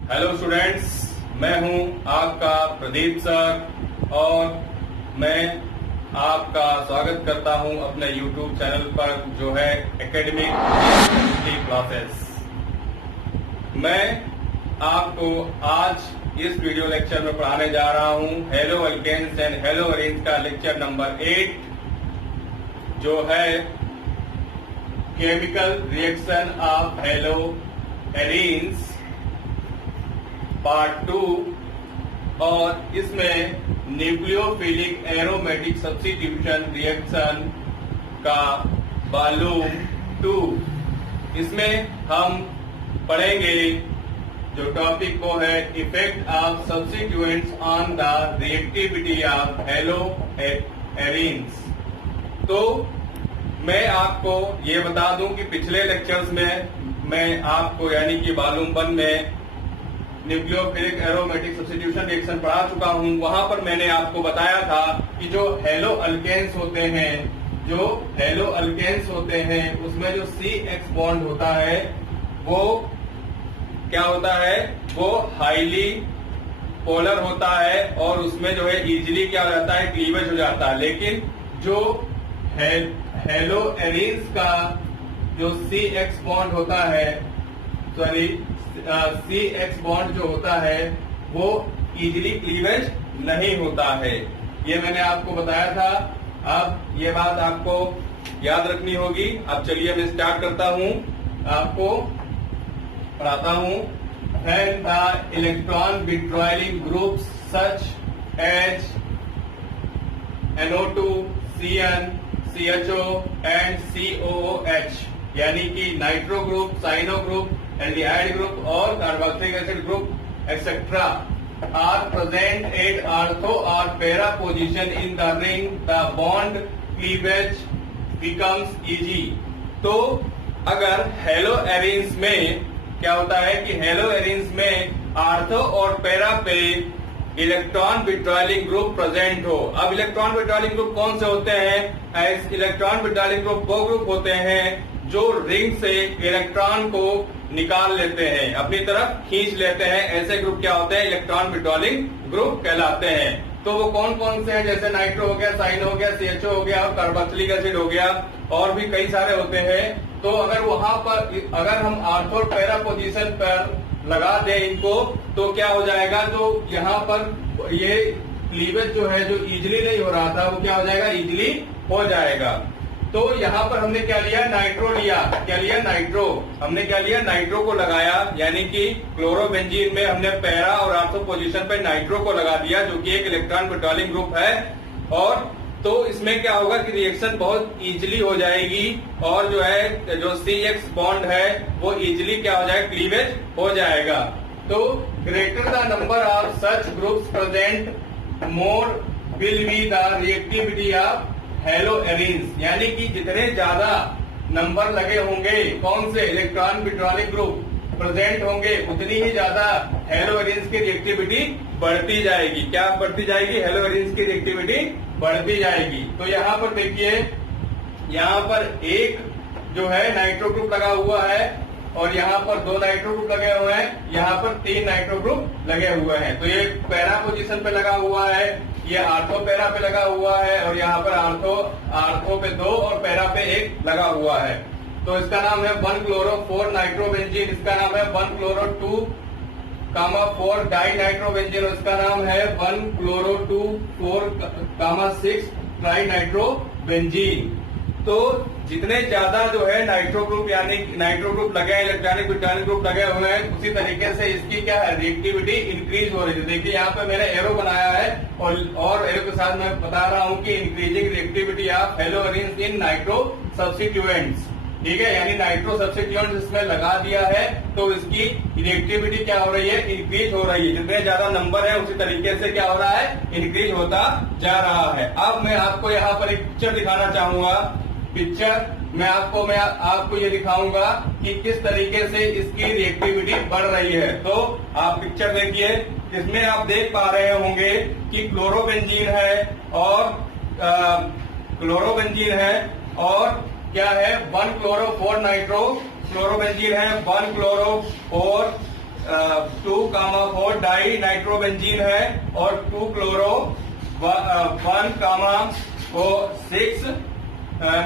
Hello students, मैं हूं आपका प्रदीप सर और मैं आपका स्वागत करता हूं अपने YouTube चैनल पर जो है एकेडमिक क्लासेस। मैं आपको आज इस वीडियो लेक्चर में पढ़ाने जा रहा हूं haloalkanes and haloarenes का लेक्चर नंबर 8 जो है chemical reaction of haloarenes part 2 और इसमें न्यूक्लियोफिलिक एरोमेटिक सब्स्टिट्यूशन रिएक्शन का वॉल्यूम 2। इसमें हम पढ़ेंगे जो टॉपिक वो है effect of substituents on the reactivity of haloarenes. तो मैं आपको ये बता दूं कि पिछले लेक्चर्स में मैं आपको यानी कि वॉल्यूम 1 में न्यूक्लियोफिलिक एरोमेटिक सब्स्टिट्यूशन रिएक्शन पढ़ा चुका हूं। वहां पर मैंने आपको बताया था कि जो हेलो अल्केन्स होते हैं उसमें जो CH बॉन्ड होता है वो क्या होता है, वो हाईली पोलर होता है और उसमें जो है इजीली क्या हो जाता है, क्लीवेज हो जाता है। लेकिन जो हेलो एरीन्स का जो CH बॉन्ड होता है, सॉरी CH बॉन्ड जो होता है वो इजीली क्लीवेज नहीं होता है। ये मैंने आपको बताया था। अब ये बात आपको याद रखनी होगी। अब चलिए मैं स्टार्ट करता हूं, आपको पढ़ाता हूं। When the electron withdrawing groups such as NO2, Cn, CHO and COOH यानी कि nitro group, cyano group, aldehyde group और carboxylic acid group etcetera are present at ortho or para position in the ring, the bond cleavage becomes easy। तो अगर hello arenes में क्या होता है कि हेलो एरीन्स में आर्थो और पैरा पे इलेक्ट्रॉन विड्रॉलिंग ग्रुप प्रेजेंट हो। अब इलेक्ट्रॉन विड्रॉलिंग ग्रुप कौन से होते हैं? इलेक्ट्रॉन विड्रॉलिंग ग्रुप वो ग्रुप होते हैं जो रिंग से इलेक्ट्रॉन को निकाल लेते हैं, अपनी तरफ खींच लेते हैं। ऐसे ग्रुप क्या होते हैं? इलेक्ट्रॉन विड्रॉलिंग ग्रुप कहलाते हैं। तो वो कौन कौन से हैं? जैसे नाइट्रो हो गया, साइन हो गया, CHO हो गया और कार्बोक्सिलिक एसिड हो गया और भी कई सारे होते हैं। तो अगर वहां पर अगर हम आर्थो और पैरा पोजीशन पर लगा दें इनको तो क्या हो जाएगा? तो यहाँ पर ये क्लीवेज जो है, जो इजिली नहीं हो रहा था, वो क्या हो जाएगा? इजिली हो जाएगा। तो यहाँ पर हमने क्या लिया? नाइट्रो लिया। क्या लिया? नाइट्रो। हमने क्या लिया? नाइट्रो को लगाया, यानी कि क्लोरोबेंजीन में हमने पैरा और आर्थो पोजीशन पे नाइट्रो को लगा दिया जो कि एक इलेक्ट्रॉन विड्रॉलिंग ग्रुप है। और तो इसमें क्या होगा कि रिएक्शन बहुत इजीली हो जाएगी और जो है जो CH बॉन्ड है वो इजीली क्या हो जाएगा? क्लीवेज हो जाएगा। तो greater the number of such groups present more will be the reactivity of hello arenes, यानी कि जितने ज्यादा नंबर लगे होंगे कौन से इलेक्ट्रॉन विड्रॉलिंग ग्रुप प्रेजेंट होंगे उतनी ही ज्यादा हेलो एरीन्स की रिएक्टिविटी बढ़ती जाएगी। क्या बढ़ती जाएगी? हेलो एरीन्स की रिएक्टिविटी बढ़ती जाएगी। तो यहाँ पर देखिए, यहाँ पर एक जो है नाइट्रो ग्रुप लगा हुआ है और यहाँ पर 2 नाइट्रो ग्रुप लगे हुए हैं, यहाँ पर 3 नाइट्रो ग्रुप लगे हुए हैं। तो ये पैरा पोजीशन पे लगा हुआ है, ये आर्थो पैरा पे लगा हुआ है और यहाँ पर आर्थो पे 2 और पैरा पे 1 लगा हुआ है। तो इसका नाम है 1-क्लोरो-4 नाइट्रोबेंजीन, इसका नाम है 1-क्लोरो-2,4 डाई नाइट्रोबेंजीन और इसका नाम है 1-क्लोरो-2,4,6 ट्राई नाइट्रोबेंजीन। तो जितने ज्यादा जो है नाइट्रो ग्रुप यानी नाइट्रो ग्रुप लगे हैं, इलेक्ट्रॉनिक विड्रॉलिंग ग्रुप लगे हुए हैं, उसी तरीके से इसकी क्या है? रिएक्टिविटी इंक्रीज हो रही है। देखिए यहाँ पे मैंने एरो बनाया है और एरो के साथ मैं बता रहा हूँ कि increasing reactivity of hello arenes in nitro substituents. ठीक है, यानी नाइट्रो सब्स्टिट्यूएंट्स इसमें लगा दिया है तो इसकी रिएक्टिविटी क्या हो रही है? इंक्रीज हो रही है। जितने ज्यादा नंबर है उसी तरीके से क्या हो रहा है? इंक्रीज होता जा रहा है। अब मैं आपको यहाँ पर एक पिक्चर दिखाना चाहूंगा। पिक्चर मैं आपको ये दिखाऊंगा कि किस तरीके से इसकी रिएक्टिविटी बढ़ रही है। तो आप पिक्चर देखिए, इसमें आप देख पा रहे होंगे कि क्लोरोबेंजीन है और क्या है? 1-क्लोरो-4 नाइट्रो क्लोरोबेंजीन है, 1-क्लोरो-4 2,4 डाई नाइट्रोबेंजीन है और 2 क्लोरो 1,6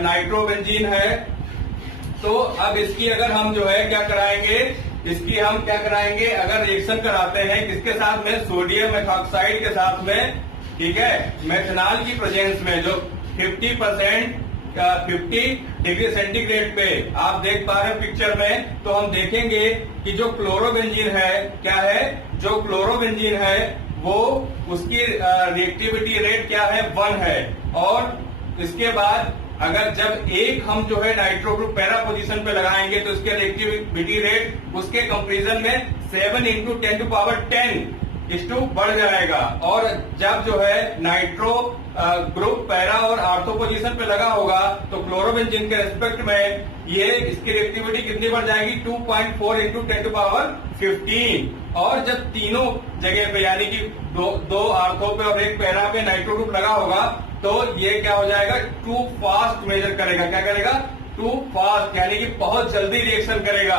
नाइट्रोबेंजीन है। तो अब इसकी अगर हम जो है क्या कराएंगे, इसकी हम क्या कराएंगे, अगर रिएक्शन कराते हैं किसके साथ में, सोडियम मेथॉक्साइड के साथ में, ठीक है, मेथनॉल की प्रेजेंस में, जो 50% 50 डिग्री सेंटीग्रेड पे आप देख पा रहे हैं पिक्चर में। तो हम देखेंगे कि जो क्लोरोबेंजीन है, क्या है, जो क्लोरोबेंजीन है वो उसकी रिएक्टिविटी रेट क्या है, 1 है। और इसके बाद अगर जब एक हम जो है नाइट्रो ग्रुप पैरा पोजीशन पे लगाएंगे तो इसके रिएक्टिविटी रेट उसके कंपेरिजन में 7 × 10⁻10 बढ़ जाएगा। और जब जो है नाइट्रो ग्रुप पैरा और आर्थो पोजीशन पे लगा होगा तो क्लोरोबेंजीन के रेस्पेक्ट में ये इसकी रिएक्टिविटी कितनी बढ़ जाएगी, 2.4 × 10⁻15। और जब तीनों जगह पे यानी कि दो आर्थो पे और एक पैरा पे नाइट्रो ग्रुप लगा होगा तो ये क्या हो जाएगा, टू फास्ट मेजर करेगा। क्या करेगा, टू फास्ट, यानी कि बहुत जल्दी रिएक्शन करेगा।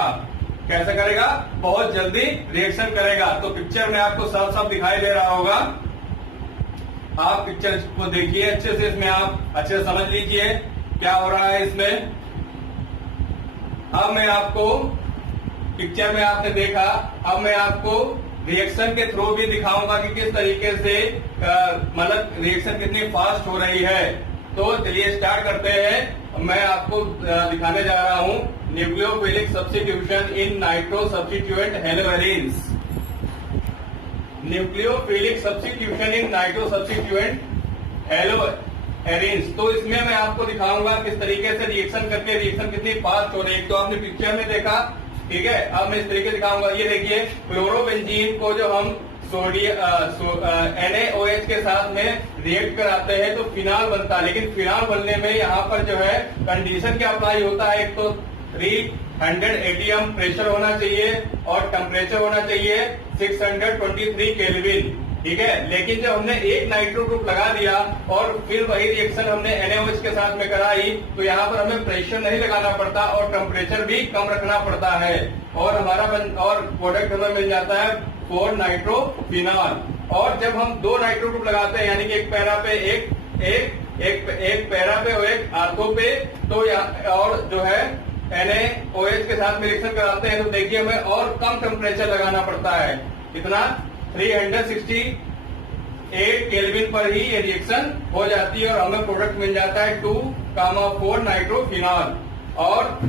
कैसे करेगा, बहुत जल्दी रिएक्शन करेगा। तो पिक्चर में आपको साफ साफ दिखाई दे रहा होगा, आप पिक्चर को देखिए अच्छे से, इसमें आप अच्छे से समझ लीजिए क्या हो रहा है इसमें। अब मैं आपको पिक्चर में आपने देखा, अब मैं आपको रिएक्शन के थ्रू भी दिखाऊंगा कि किस तरीके से मतलब रिएक्शन कितनी फास्ट हो रही है। तो चलिए स्टार्ट करते हैं। मैं आपको दिखाने जा रहा हूं nucleophilic substitution in nitro substituent haloarenes. Nucleophilic substitution in nitro substituent haloarenes. तो इसमें मैं आपको दिखाऊंगा किस तरीके से रिएक्शन करके रिएक्शन कितनी फास्ट हो रही है। तो आपने पिक्चर में देखा, ठीक है। अब मैं इस तरीके दिखाऊंगा, ये देखिए क्लोरोबेंजीन को जो हम सोडियम NaOH के साथ में रिएक्ट कराते हैं तो फिनाल बनता है। लेकिन फिनाल बनने में यहाँ पर जो है कंडीशन क्या अप्लाई होता है, एक तो 300 ATM प्रेशर होना चाहिए और टेम्परेचर होना चाहिए 623 केल्विन, ठीक है। लेकिन जब हमने एक नाइट्रो ग्रुप लगा दिया और फिर वही रिएक्शन हमने NaOH के साथ में कराई तो यहाँ पर हमें प्रेशर नहीं लगाना पड़ता और टेम्परेचर भी कम रखना पड़ता है और हमारा और प्रोडक्ट हमें मिल जाता है 4 नाइट्रोफिनॉल। और जब हम 2 नाइट्रो ग्रुप लगाते हैं यानी कि एक पैरा पे एक पैरा पे और एक आर्थो पे, तो और जो है NaOH के साथ में रिएक्शन कराते हैं तो देखिए हमें और कम टेम्परेचर लगाना पड़ता है। कितना, 368 केल्विन पर ही ये रिएक्शन हो जाती है और हमें प्रोडक्ट मिल जाता है 2,4 नाइट्रोफिनॉल। और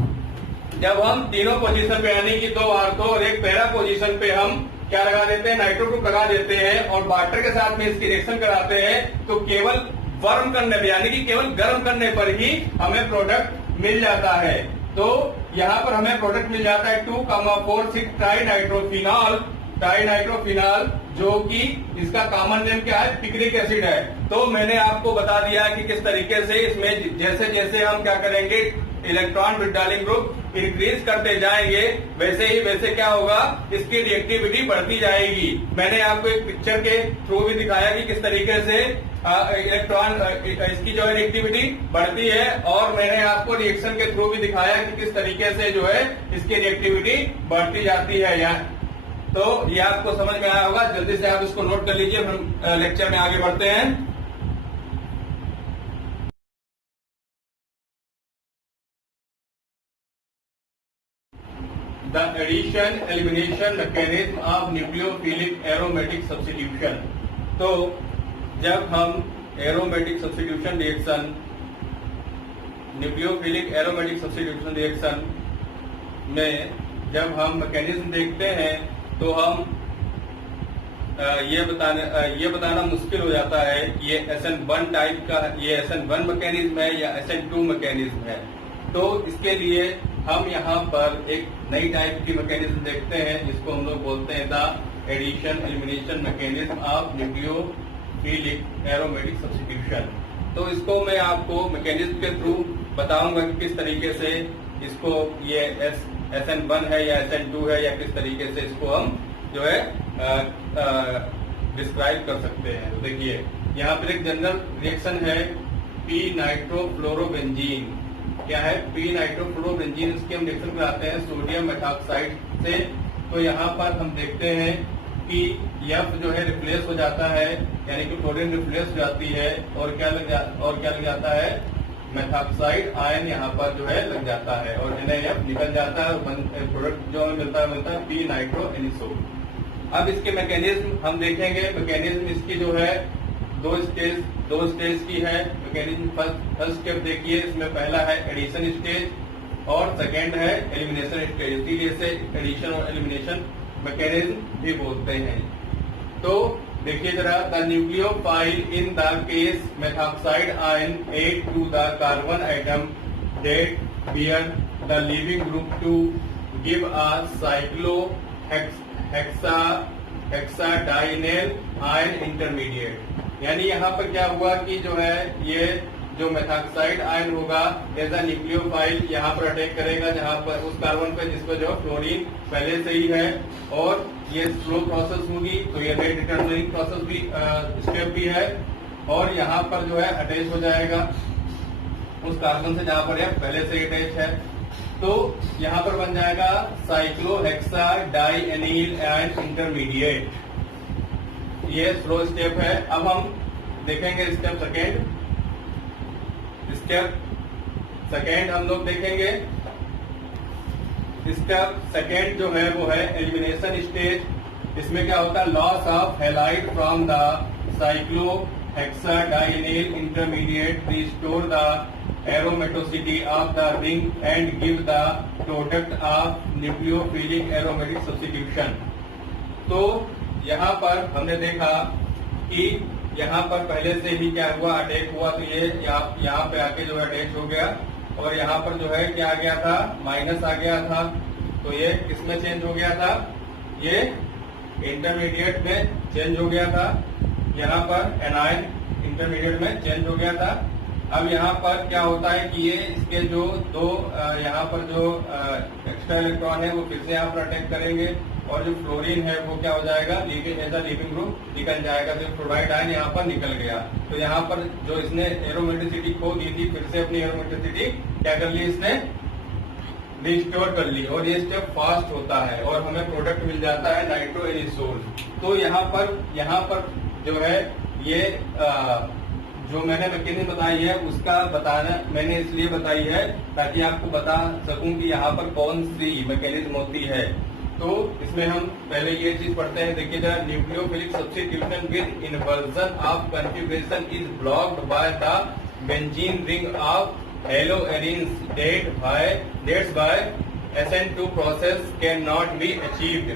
जब हम तीनों पोजीशन पे यानी कि 2 आर्थो और एक पैरा पोजीशन पे हम क्या लगा देते हैं, नाइट्रो ग्रुप लगा देते हैं और वाटर के साथ में इसकी रिएक्शन कराते हैं तो केवल वार्म करने पर यानी कि केवल गर्म करने पर ही हमें प्रोडक्ट मिल जाता है। तो यहाँ पर हमें प्रोडक्ट मिल जाता है 2,4,6 ट्राइनाइट्रोफिनॉल, जो कि इसका कॉमन नेम क्या है, पिक्रिक एसिड है। तो मैंने आपको बता दिया कि किस तरीके से इसमें जैसे जैसे हम क्या करेंगे, इलेक्ट्रॉन विड्रॉलिंग ग्रुप इंक्रीज करते जाएंगे वैसे ही वैसे क्या होगा, इसकी रिएक्टिविटी बढ़ती जाएगी। मैंने आपको एक पिक्चर के थ्रू भी दिखाया कि किस तरीके से इलेक्ट्रॉन इसकी जो है रिएक्टिविटी बढ़ती है और मैंने आपको रिएक्शन के थ्रू भी दिखाया कि किस तरीके से जो है इसकी रिएक्टिविटी बढ़ती जाती है। यहाँ तो ये आपको समझ में आया होगा, जल्दी से आप इसको नोट कर लीजिए, हम लेक्चर में आगे बढ़ते हैं। The addition elimination mechanism of nucleophilic aromatic substitution. तो जब हम aromatic substitution reaction, nucleophilic aromatic substitution reaction में जब हम मैकेनिज्म देखते हैं तो हम ये बताना मुश्किल हो जाता है कि ये SN1 टाइप का, ये SN1 मैकेनिज्म है या SN2 मैकेनिज्म है। तो इसके लिए हम यहाँ पर एक नई टाइप की मैकेनिज्म देखते हैं जिसको हम लोग बोलते हैं the addition elimination mechanism of nucleophilic aromatic substitution. तो इसको मैं आपको मैकेनिज्म के थ्रू बताऊंगा कि किस तरीके से इसको ये SN1 है या SN2 है या किस तरीके से इसको हम जो है डिस्क्राइब कर सकते हैं। तो देखिए यहाँ पर एक जनरल रिएक्शन है पी नाइट्रोफ्लोरोबेंजीन। क्या है, पी नाइट्रोफ्लोरोबेंजीन। इसके हम रिएक्शन कराते हैं सोडियम मेथॉक्साइड से तो यहाँ पर हम देखते हैं कि F जो है रिप्लेस हो जाता है, यानी कि क्लोरीन रिप्लेस हो जाती है, और क्या लग जाता है, मेथॉक्साइड आयन यहाँ पर जो है लग जाता है, और NaF निकल जाता है, और प्रोडक्ट जो हमें मिलता है पी नाइट्रो एनिसोल। अब इसके मैकेनिज्म हम देखेंगे। मैकेनिज्म इसकी जो है दो स्टेज की है मैकेनिज्म। फर्स्ट स्टेप देखिए, इसमें पहला है एडिशन स्टेज और सेकेंड है एलिमिनेशन स्टेज, इसीलिए इसे एडिशन और एलिमिनेशन मैकेनिज्म भी बोलते हैं। तो देखिए जरा, the nucleophile in the case methoxide ion add to the carbon atom that bear the leaving group to give a cyclohexadienyl ion intermediate. यानी यहाँ पर क्या हुआ कि जो है ये जो मेथॉक्साइड आयन होगा एज अ न्यूक्लियोफाइल यहाँ पर अटैक करेगा, जहाँ पर उस कार्बन पे जिसपे जो फ्लोरीन पहले से ही है, और ये स्लो प्रोसेस होगी, तो ये रेट डिटरमिनिंग प्रोसेस भी स्टेप भी है, और यहाँ पर जो है अटैच हो जाएगा उस कार्बन से जहाँ पर यह पहले से ही अटैच है। तो यहाँ पर बन जाएगा साइक्लोहेक्साडाइएनिल आयन इंटरमीडिएट। ये स्लो स्टेप है। अब हम देखेंगे स्टेप सेकेंड हम लोग देखेंगे। स्टेप सेकेंड जो है वो है एलिमिनेशन स्टेज। इसमें क्या होता है, loss of halide from the cyclohexadienyl intermediate restore the aromaticity of the ring and give the product of nucleophilic aromatic substitution. तो यहाँ पर हमने देखा कि यहाँ पर पहले से ही क्या हुआ, अटैक हुआ, तो ये यहाँ पे आके जो है अटैच हो गया, और यहाँ पर जो है क्या आ गया था, माइनस आ गया था। तो ये किसमें चेंज हो गया था, ये इंटरमीडिएट में चेंज हो गया था, यहाँ पर एनायन इंटरमीडिएट में चेंज हो गया था। अब यहाँ पर क्या होता है कि ये इसके जो दो यहाँ पर जो एक्स्ट्रा इलेक्ट्रॉन है वो फिर से यहाँ पर अटैक करेंगे, और जो फ्लोरीन है वो क्या हो जाएगा, लिविंग ग्रुप निकल जाएगा। जो फ्लोराइड आयन यहाँ पर निकल गया, तो यहाँ पर जो इसने एरोमेटिसिटी खो दी थी, फिर से अपनी एरोमेटिसिटी क्या कर ली, इसने रिस्टोर कर ली, और ये स्टेप फास्ट होता है, और हमें प्रोडक्ट मिल जाता है नाइट्रो एनिसोल। तो यहाँ पर जो है ये जो मैंने मैकेनिज्म बताई है उसका बताना मैंने इसलिए बताई है ताकि आपको बता सकूं कि यहाँ पर कौन सी मैकेनिज्म होती है। तो इसमें हम पहले ये चीज पढ़ते हैं। देखिए जरा, nucleophilic substitution with inversion of configuration is blocked by the benzene ring of haloarenes that's by SN2 process cannot be achieved।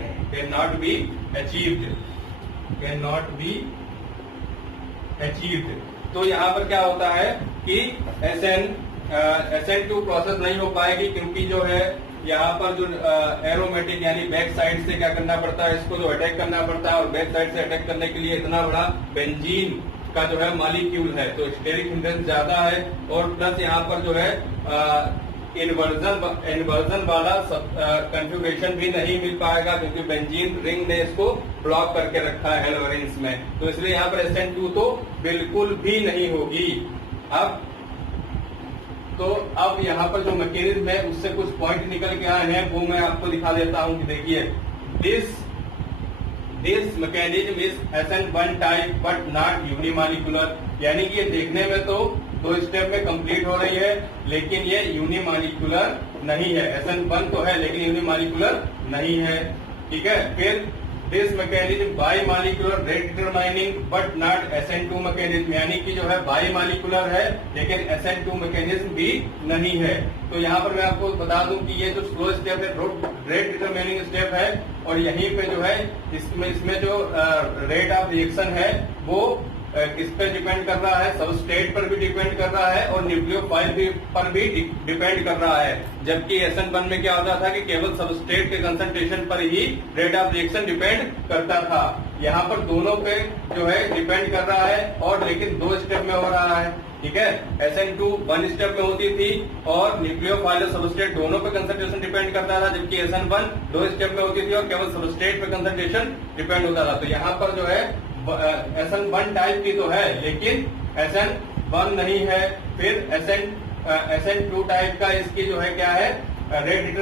तो यहाँ पर क्या होता है कि SN2 प्रोसेस नहीं हो पाएगी, क्योंकि जो है यहाँ पर जो एरोमेटिक यानी बैक साइड से क्या करना पड़ता है, इसको जो अटैक करना पड़ता है, और बैक साइड से अटैक करने के लिए इतना बड़ा बेंजीन का जो है मॉलिक्यूल है, तो स्टेरिक हिंड्रेंस ज्यादा है, और प्लस यहाँ पर जो है इन्वर्जन वाला कन्फिगरेशन भी नहीं मिल पाएगा, क्योंकि बेंजीन रिंग ने इसको ब्लॉक करके रखा है हेलोएरिन्स में। तो इसलिए यहाँ पर SN2 तो बिल्कुल भी नहीं होगी। अब यहाँ पर जो मैकेनिज्म है उससे कुछ पॉइंट निकल के आए हैं, वो मैं आपको दिखा देता हूँ कि देखिए, this mechanism is SN1 type but not unimolecular. यानी कि ये देखने में तो दो स्टेप में कंप्लीट हो रही है, लेकिन ये यूनिमॉलिक्यूलर नहीं है। SN1 तो है लेकिन यूनिमॉलिक्यूलर नहीं है, ठीक है। फिर this mechanism by molecular rate determining but not SN2 mechanism, यानी कि जो है बाई मॉलिक्यूलर है लेकिन SN2 मैकेनिज्म भी नहीं है। तो यहाँ पर मैं आपको बता दूं कि ये जो स्लो स्टेप है रेट डिटरमाइनिंग स्टेप है, और यहीं पे जो है इसमें जो रेट ऑफ रिएक्शन है वो किस पे डिपेंड कर रहा है, सबस्ट्रेट पर भी डिपेंड कर रहा है, और न्यूक्लियोफाइल पर भी डिपेंड कर रहा है। जबकि SN1 में क्या होता था कि केवल सबस्ट्रेट के कंसंट्रेशन पर ही रेट ऑफ रिएक्शन डिपेंड करता था। यहाँ पर दोनों पे जो है डिपेंड कर रहा है, और लेकिन दो स्टेप में हो रहा है, ठीक है। SN2 1 स्टेप में होती थी, और न्यूक्लियोफाइल और सबस्ट्रेट दोनों पे कंसंट्रेशन डिपेंड करता था, जबकि SN1 2 स्टेप में होती थी और केवल सबस्ट्रेट पे कंसंट्रेशन डिपेंड होता था। तो यहाँ पर जो है SN1 टाइप की तो है लेकिन SN1 नहीं है। फिर SN2 टाइप का इसकी जो है क्या है, रेट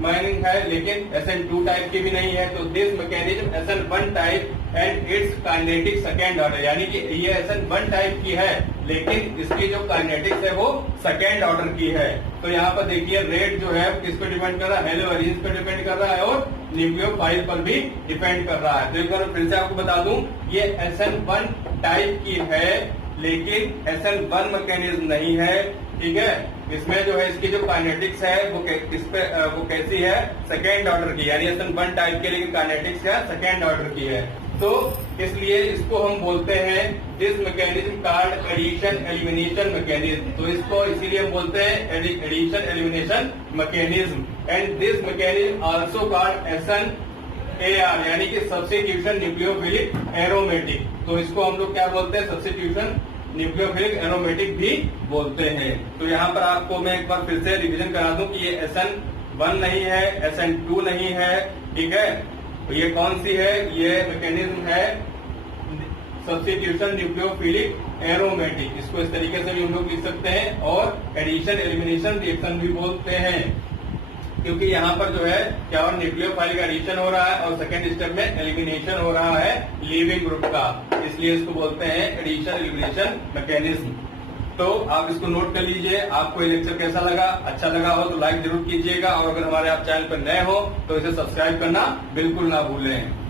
माइनिंग है, लेकिन SN2 टाइप की भी नहीं है। तो this mechanism SN1 type and it's kinetic second order, यानी कि ये SN1 टाइप की है, लेकिन इसकी जो काइनेटिक्स है वो सेकेंड ऑर्डर की है। तो यहाँ पर देखिए रेट जो है किस पे डिपेंड कर रहा है, हेलो वेरिएंस पे डिपेंड कर रहा है और न्यूक्लियोफाइल पर भी डिपेंड कर रहा है। तो एक बार फिर से आपको बता दूं, ये SN1 टाइप की है, लेकिन SN1 मैकेनिज्म नहीं है, ठीक है। इसमें जो है इसकी जो काइनेटिक्स है वो वो कैसी है, सेकेंड ऑर्डर की, यानी SN1 टाइप के लिए काइनेटिक्स है सेकेंड ऑर्डर की है। तो इसलिए इसको हम बोलते हैं this mechanism called addition elimination mechanism. तो इसको इसीलिए हम बोलते हैं addition elimination mechanism. And this mechanism also called SNAR, यानी कि सब्स्टिट्यूशन न्यूक्लियोफिलिक एरोमेटिक। तो इसको हम लोग क्या बोलते हैं, सब्स्टिट्यूशन न्यूक्लियोफिलिक एरोमेटिक भी बोलते हैं। तो यहाँ पर आपको मैं एक बार फिर से रिवीजन करा दूं कि ये SN1 नहीं है, SN2 नहीं है, ठीक है। तो ये कौन सी है, ये मैकेनिज्म है सब्स्टिट्यूशन न्यूक्लियोफिलिक एरोमेटिक। इसको इस तरीके से भी हम लोग लिख सकते हैं, और एडिशन एलिमिनेशन रिएक्शन भी बोलते हैं, क्योंकि यहाँ पर जो है क्या और न्यूक्लियोफाइल का एडिशन हो रहा है और सेकेंड स्टेप में एलिमिनेशन हो रहा है लीविंग ग्रुप का, इसलिए इसको बोलते हैं एडिशन एलिमिनेशन मैकेनिज्म। तो आप इसको नोट कर लीजिए। आपको ये लेक्चर कैसा लगा, अच्छा लगा हो तो लाइक जरूर कीजिएगा, और अगर हमारे आप चैनल पर नए हो तो इसे सब्सक्राइब करना बिल्कुल ना भूलें।